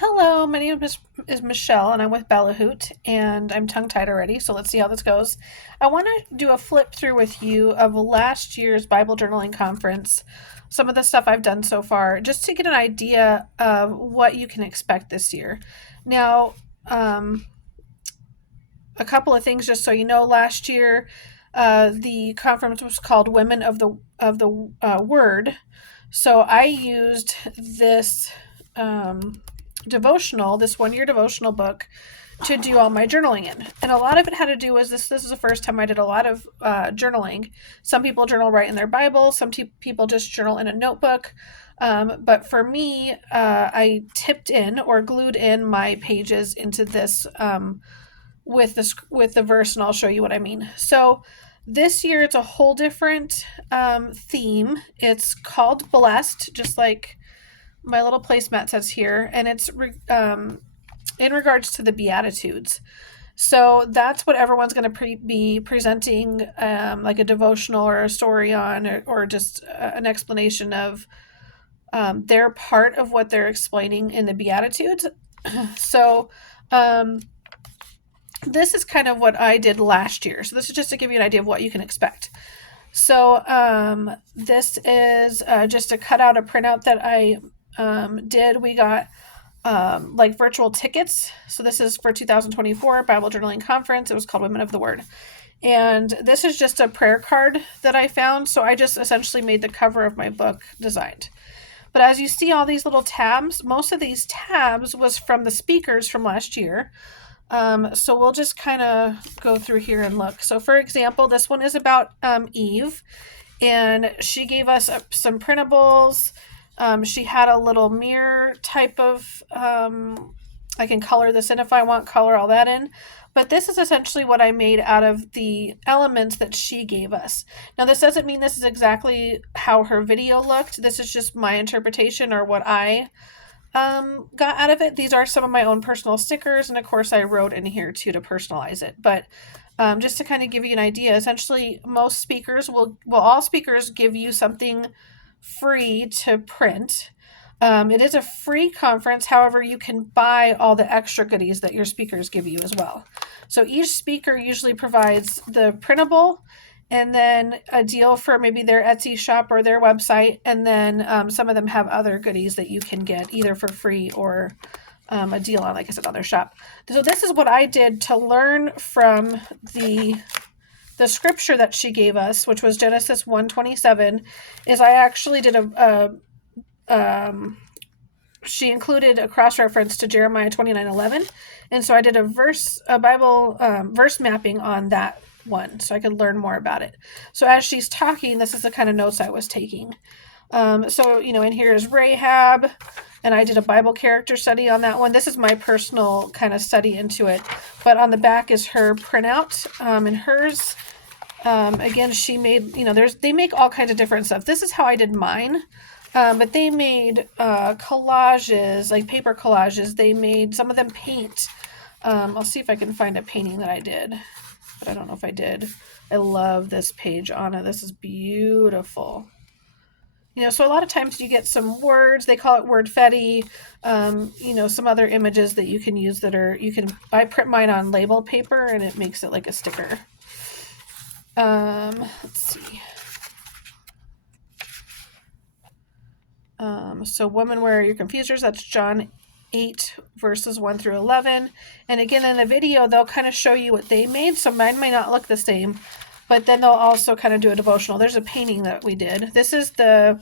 Hello, my name is Michelle, and I'm with Bellahoot, and I'm tongue-tied already, so let's see how this goes. I want to do a flip through with you of last year's Bible journaling conference, some of the stuff I've done so far, just to get an idea of what you can expect this year. Now, um, a couple of things just so you know, last year the conference was called Women of the Word, so I used this devotional, this 1 year devotional book, to do all my journaling in. And a lot of it had to do with this. This is the first time I did a lot of journaling. Some people journal right in their Bible, people just journal in a notebook. But for me, I tipped in or glued in my pages into this with the verse, and I'll show you what I mean. So this year it's a whole different theme. It's called Blessed, just like my little placemat says here, and it's in regards to the Beatitudes. So that's what everyone's going to be presenting, like a devotional or a story on, or just an explanation of their part of what they're explaining in the Beatitudes. So this is kind of what I did last year. So this is just to give you an idea of what you can expect. So this is just a cutout, a printout that I did. We got like virtual tickets. So this is for 2024 Bible Journaling Conference. It was called Women of the Word. And this is just a prayer card that I found. So I just essentially made the cover of my book designed. But as you see all these little tabs, most of these tabs was from the speakers from last year. So we'll just kind of go through here and look. So for example, this one is about Eve, and she gave us some printables. She had a little mirror type of, I can color this in if I want, color all that in. But this is essentially what I made out of the elements that she gave us. Now, this doesn't mean this is exactly how her video looked. This is just my interpretation or what I got out of it. These are some of my own personal stickers, and of course I wrote in here too to personalize it. But just to kind of give you an idea, essentially most speakers all speakers give you something free to print. It is a free conference, however, you can buy all the extra goodies that your speakers give you as well. So each speaker usually provides the printable, and then a deal for maybe their Etsy shop or their website, and then some of them have other goodies that you can get either for free or a deal on, like I said, on their shop. So this is what I did to learn from the scripture that she gave us, which was Genesis 1:27. Is I actually did she included a cross reference to Jeremiah 29:11, and so I did a Bible verse mapping on that one, so I could learn more about it. So as she's talking, this is the kind of notes I was taking. So in here is Rahab, and I did a Bible character study on that one. This is my personal kind of study into it, but on the back is her printout, and hers. Again, she made, they make all kinds of different stuff. This is how I did mine. But they made collages, like paper collages. They made some of them paint. I'll see if I can find a painting that I did, but I don't know if I did. I love this page, Anna. This is beautiful. So a lot of times you get some words. They call it wordfetti. Some other images that you can use I print mine on label paper, and it makes it like a sticker. Let's see. So women, where are your confusers? That's John 8 verses 1 through 11. And again, in the video, they'll kind of show you what they made. So mine may not look the same, but then they'll also kind of do a devotional. There's a painting that we did. This is the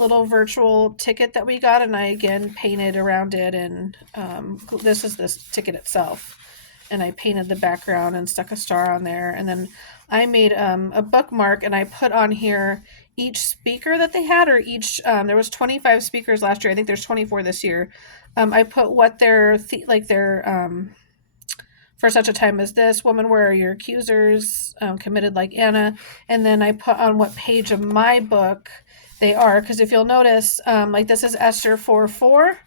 little virtual ticket that we got, and I again painted around it, and this is this ticket itself. And I painted the background and stuck a star on there. And then I made a bookmark, and I put on here each speaker that they had, or each, there was 25 speakers last year. I think there's 24 this year. I put what their for such a time as this, woman, where are your accusers, committed like Anna. And then I put on what page of my book they are, because if you'll notice, like this is Esther 4:4.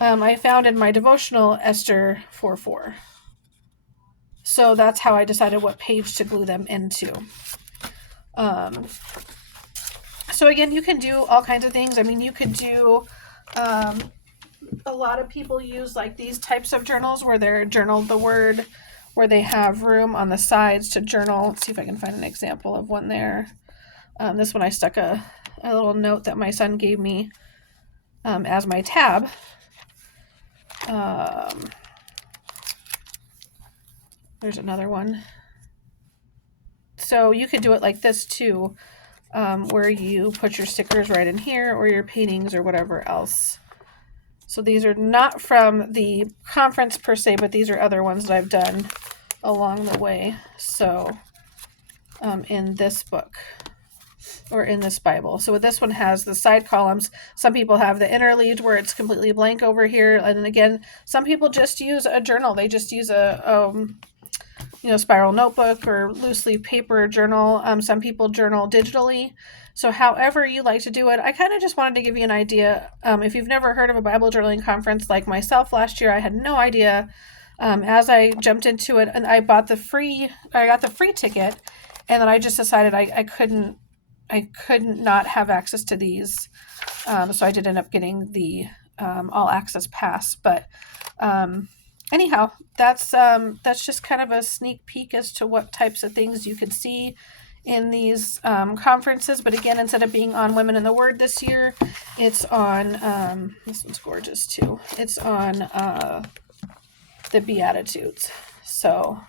I found in my devotional Esther 4:4. So that's how I decided what page to glue them into. So again, you can do all kinds of things. I mean, you could do a lot of people use like these types of journals where they're journaled the word, where they have room on the sides to journal. Let's see if I can find an example of one there. This one I stuck a little note that my son gave me as my tab. There's another one. So you could do it like this too, where you put your stickers right in here or your paintings or whatever else. So these are not from the conference per se, but these are other ones that I've done along the way. So in this book or in this Bible. So this one has the side columns. Some people have the interleaved where it's completely blank over here. And then again, some people just use a journal. They just use a spiral notebook or loose leaf paper journal. Some people journal digitally. So however you like to do it, I kind of just wanted to give you an idea. If you've never heard of a Bible journaling conference like myself last year, I had no idea. As I jumped into it and I got the free ticket, and then I just decided I couldn't not have access to these. So I did end up getting the all access pass. But anyhow, that's just kind of a sneak peek as to what types of things you could see in these conferences. But again, instead of being on Women in the Word this year, it's on, this one's gorgeous too. It's on the Beatitudes. So,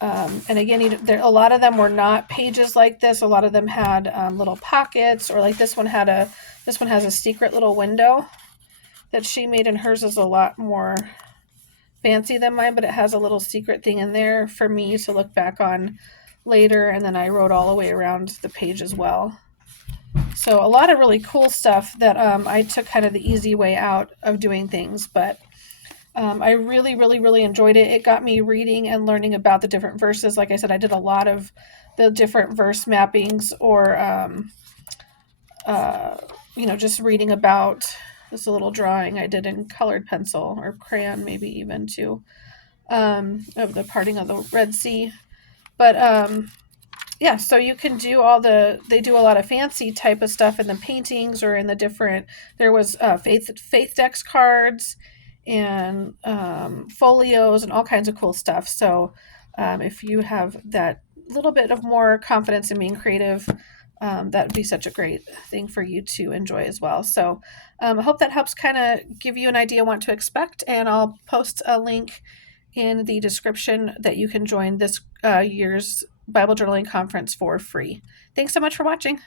and again, a lot of them were not pages like this. A lot of them had little pockets, or like this one has a secret little window that she made, and hers is a lot more fancy than mine, but it has a little secret thing in there for me to look back on later. And then I wrote all the way around the page as well. So a lot of really cool stuff that I took kind of the easy way out of doing things, but I really, really, really enjoyed it. It got me reading and learning about the different verses. Like I said, I did a lot of the different verse mappings, or just reading about this little drawing I did in colored pencil or crayon, maybe even too, of the parting of the Red Sea. But yeah, so you can do they do a lot of fancy type of stuff in the paintings or in the different, there was faith decks cards and folios and all kinds of cool stuff. So if you have that little bit of more confidence in being creative, that would be such a great thing for you to enjoy as well. So I hope that helps kind of give you an idea what to expect, and I'll post a link in the description that you can join this year's Bible Journaling Conference for free. Thanks so much for watching.